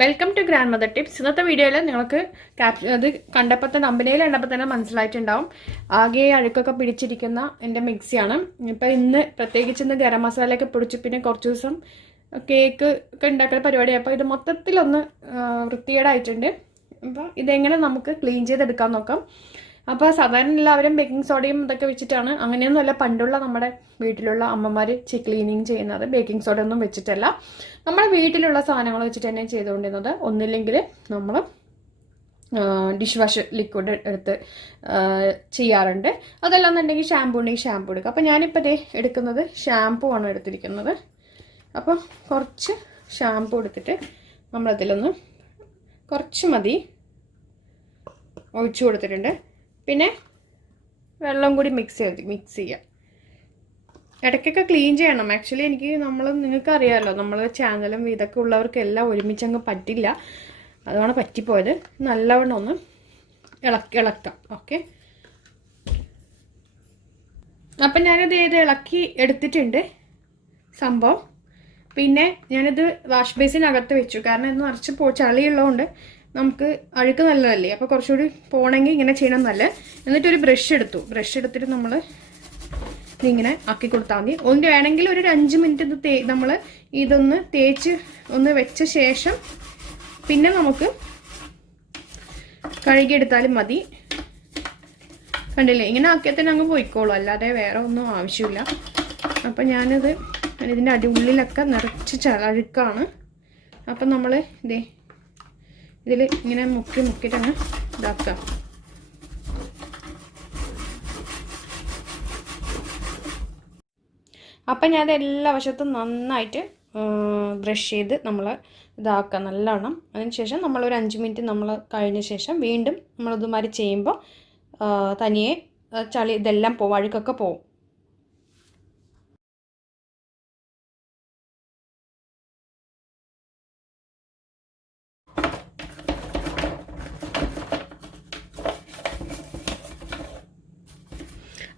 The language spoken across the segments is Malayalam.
Welcome to grandmother tips. ഇന്നത്തെ വീഡിയോയിൽ നിങ്ങൾക്ക് അത് നമ്പനയിൽ കണ്ടപ്പോൾ തന്നെ മനസ്സിലായിട്ടുണ്ടാവും. ആകെ അഴുക്കൊക്കെ പിടിച്ചിരിക്കുന്ന എൻ്റെ മിക്സിയാണ്. ഇപ്പം ഇന്ന് പ്രത്യേകിച്ച് ഇന്ന് ഗരം മസാലയൊക്കെ പിടിച്ചു, പിന്നെ കുറച്ച് ദിവസം കേക്ക് ഒക്കെ ഉണ്ടാക്കുന്ന പരിപാടിയാണ്. അപ്പോൾ ഇത് മൊത്തത്തിലൊന്ന് വൃത്തികേടായിട്ടുണ്ട്. അപ്പോൾ ഇതെങ്ങനെ നമുക്ക് ക്ലീൻ ചെയ്തെടുക്കാൻ നോക്കാം. അപ്പോൾ സാധാരണ എല്ലാവരും ബേക്കിംഗ് സോഡയും ഇതൊക്കെ വെച്ചിട്ടാണ്, അങ്ങനെയൊന്നുമല്ല പണ്ടുള്ള നമ്മുടെ വീട്ടിലുള്ള അമ്മമാർ ക്ലീനിങ് ചെയ്യുന്നത്. ബേക്കിംഗ് സോഡ ഒന്നും വെച്ചിട്ടല്ല, നമ്മുടെ വീട്ടിലുള്ള സാധനങ്ങൾ വെച്ചിട്ട് തന്നെ ചെയ്തുകൊണ്ടിരുന്നത്. ഒന്നില്ലെങ്കിൽ നമ്മൾ ഡിഷ് വാഷ് ലിക്വിഡ് എടുത്ത് ചെയ്യാറുണ്ട്. അതല്ലാന്നുണ്ടെങ്കിൽ ഷാമ്പൂ ഉണ്ടെങ്കിൽ ഷാമ്പൂ എടുക്കുക. അപ്പോൾ ഞാനിപ്പോൾ എടുക്കുന്നത് ഷാമ്പൂ ആണ് എടുത്തിരിക്കുന്നത്. അപ്പോൾ കുറച്ച് ഷാമ്പൂ എടുത്തിട്ട് നമ്മളതിലൊന്ന് കുറച്ച് മതി ഒഴിച്ചു കൊടുത്തിട്ടുണ്ട്. പിന്നെ വെള്ളം കൂടി മിക്സ് ചെയ്യുക. ഇടയ്ക്കൊക്കെ ക്ലീൻ ചെയ്യണം. ആക്ച്വലി നിങ്ങൾക്ക് അറിയാമല്ലോ, നമ്മൾ ചാനലും ഇതൊക്കെ ഉള്ളവർക്കെല്ലാം ഒരുമിച്ചങ്ങ് പറ്റില്ല. അതാണ് പറ്റിപ്പോയത്. നല്ലവണ്ണം ഒന്ന് ഇളക്കാം. ഓക്കെ, അപ്പം ഞാനിത് ഇളക്കി എടുത്തിട്ടുണ്ട് സംഭവം. പിന്നെ ഞാനിത് വാഷ് ബേസിനകത്ത് വെച്ചു, കാരണം ഇത് നിറച്ച് ചളിയുള്ളതുകൊണ്ട് നമുക്ക് അഴുക്ക് നല്ലതല്ലേ. അപ്പോൾ കുറച്ചുകൂടി പോകണമെങ്കിൽ ഇങ്ങനെ ചെയ്യണം നല്ല. എന്നിട്ടൊരു ബ്രഷ് എടുത്തിട്ട് നമ്മൾ ഇതിങ്ങനെ ആക്കി കൊടുത്താൽ മതി. ഒന്ന് വേണമെങ്കിൽ ഒരു 5 മിനിറ്റ് ഇത് നമ്മൾ ഇതൊന്ന് തേച്ച് ഒന്ന് വെച്ച ശേഷം പിന്നെ നമുക്ക് കഴുകിയെടുത്താലും മതി. കണ്ടില്ലേ, ഇങ്ങനെ ആക്കിയാൽ തന്നെ അങ്ങ് പോയിക്കോളൂ, അല്ലാതെ വേറെ ഒന്നും ആവശ്യമില്ല. അപ്പം ഇതിൻ്റെ ഉള്ളിലൊക്കെ നിറച്ച് അഴുക്കാണ്. അപ്പം നമ്മൾ ഇതിൽ ഇങ്ങനെ മുക്കിയിട്ടങ്ങ് ഇതാക്കാം. അപ്പം ഞാൻ എല്ലാ വശത്തും നന്നായിട്ട് ബ്രഷ് ചെയ്ത് നമ്മൾ ഇതാക്കാം നല്ലവണ്ണം. അതിനുശേഷം നമ്മളൊരു 5 മിനിറ്റ് നമ്മൾ കഴിഞ്ഞ ശേഷം വീണ്ടും നമ്മളിതുമാതിരി ചെയ്യുമ്പോൾ തനിയെ ചളി ഇതെല്ലാം പോവും, അഴുക്കൊക്കെ പോവും.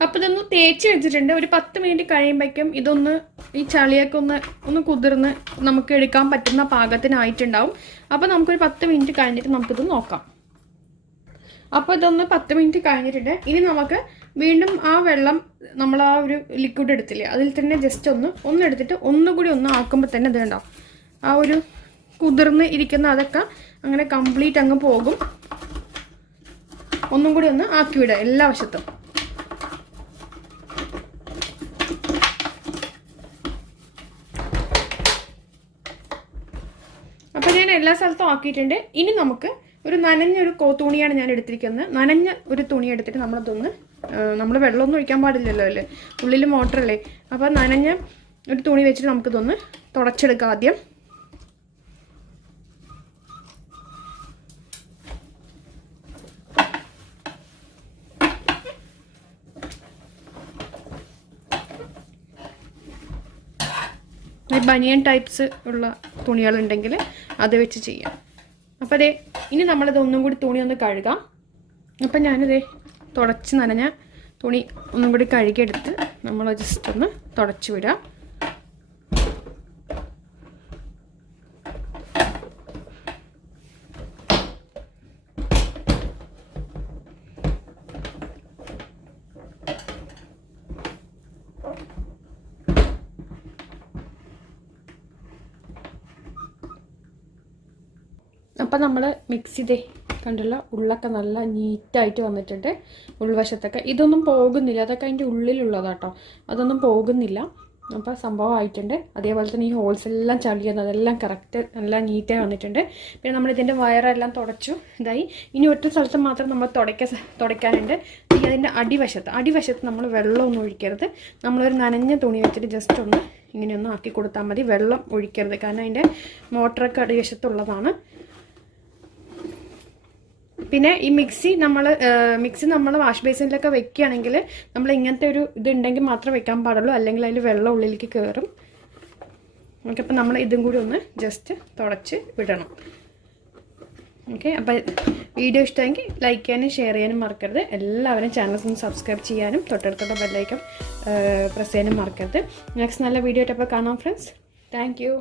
അപ്പോൾ ഇതൊന്ന് തേച്ച് വെച്ചിട്ടുണ്ട്. ഒരു 10 മിനിറ്റ് കഴിയുമ്പോഴേക്കും ഈ ചളിയൊക്കെ ഒന്ന് കുതിർന്ന് നമുക്ക് എടുക്കാൻ പറ്റുന്ന പാകത്തിനായിട്ടുണ്ടാവും. അപ്പോൾ നമുക്കൊരു 10 മിനിറ്റ് കഴിഞ്ഞിട്ട് നമുക്കിത് നോക്കാം. അപ്പോൾ ഇതൊന്ന് 10 മിനിറ്റ് കഴിഞ്ഞിട്ടുണ്ട്. ഇനി നമുക്ക് വീണ്ടും ആ വെള്ളം, നമ്മൾ ആ ഒരു ലിക്വിഡ് എടുത്തില്ലേ, അതിൽ തന്നെ ജസ്റ്റ് ഒന്ന് എടുത്തിട്ട് ഒന്നുകൂടി ആക്കുമ്പോൾ തന്നെ ഇത് ഉണ്ടാവും. ആ ഒരു കുതിർന്ന് ഇരിക്കുന്ന അതൊക്കെ അങ്ങനെ കംപ്ലീറ്റ് അങ്ങ് പോകും. ഒന്നും കൂടി ആക്കി വിടുക എല്ലാ വശത്തും. അപ്പോൾ ഞാൻ എല്ലാ സ്ഥലത്തും ആക്കിയിട്ടുണ്ട്. ഇനി നമുക്ക് ഒരു നനഞ്ഞൊരു തുണിയാണ് ഞാൻ എടുത്തിരിക്കുന്നത്. നനഞ്ഞ ഒരു തുണി എടുത്തിട്ട് നമ്മൾ വെള്ളമൊന്നും ഒഴിക്കാൻ പാടില്ലല്ലോ അല്ലേ, ഉള്ളിൽ മോട്ടറല്ലേ. അപ്പോൾ നനഞ്ഞ ഒരു തുണി വെച്ചിട്ട് നമുക്കിതൊന്ന് തുടച്ചെടുക്കാം ആദ്യം. ബനിയൻ ടൈപ്സ് ഉള്ള തുണികളുണ്ടെങ്കിൽ അത് വെച്ച് ചെയ്യാം. അപ്പോൾ ഇനി നമ്മളിത് ഒന്നും കൂടി തുണി ഒന്ന് കഴുകാം. അപ്പം ഞാനിത് നനഞ്ഞ തുണി ഒന്നും കൂടി കഴുകിയെടുത്ത് നമ്മൾ ജസ്റ്റ് ഒന്ന് തുടച്ച് വിടാം. അപ്പം നമ്മൾ മിക്സി കണ്ടുള്ള ഉള്ളൊക്കെ നല്ല നീറ്റായിട്ട് വന്നിട്ടുണ്ട്. ഉൾവശത്തൊക്കെ ഇതൊന്നും പോകുന്നില്ല, അതൊക്കെ അതിൻ്റെ ഉള്ളിലുള്ളതാട്ടോ, അതൊന്നും പോകുന്നില്ല. അപ്പോൾ സംഭവമായിട്ടുണ്ട്. അതേപോലെ തന്നെ ഈ ഹോൾസ് എല്ലാം ചളിയുന്നത് അതെല്ലാം കറക്റ്റ് നല്ല നീറ്റായി വന്നിട്ടുണ്ട്. പിന്നെ നമ്മളിതിൻ്റെ വയറെല്ലാം തുടച്ചു ഇതായി. ഇനി ഒറ്റ സ്ഥലത്ത് മാത്രം നമ്മൾ തുടയ്ക്കാനുണ്ട്. ഇനി അതിൻ്റെ അടിവശത്ത് നമ്മൾ വെള്ളമൊന്നും ഒഴിക്കരുത്. നമ്മളൊരു നനഞ്ഞ തുണി വെച്ചിട്ട് ജസ്റ്റ് ഇങ്ങനെയൊന്ന് ആക്കി കൊടുത്താൽ മതി. വെള്ളം ഒഴിക്കരുത്, കാരണം അതിൻ്റെ മോട്ടറൊക്കെ അടിവശത്തുള്ളതാണ്. പിന്നെ ഈ മിക്സി നമ്മൾ വാഷ് ബേസിനിലൊക്കെ വെക്കുകയാണെങ്കിൽ നമ്മൾ ഇങ്ങനത്തെ ഒരു ഇതുണ്ടെങ്കിൽ മാത്രം വെക്കാൻ പാടുള്ളൂ, അല്ലെങ്കിൽ അതിൽ വെള്ളം ഉള്ളിലേക്ക് കയറും. ഓക്കെ, അപ്പം നമ്മൾ ഇതും കൂടി ജസ്റ്റ് തുടച്ച് വിടണം. ഓക്കെ, അപ്പോൾ വീഡിയോ ഇഷ്ടമെങ്കിൽ ലൈക്ക് ചെയ്യാനും ഷെയർ ചെയ്യാനും മറക്കരുത്. എല്ലാവരും ചാനൽ സബ്സ്ക്രൈബ് ചെയ്യാനും തൊട്ടടുത്തുള്ള ബെല്ലൈക്കൺ പ്രസ് ചെയ്യാനും മറക്കരുത്. നെക്സ്റ്റ് നല്ല വീഡിയോ ആയിട്ട് അപ്പോൾ കാണാം ഫ്രണ്ട്സ്. Thank you.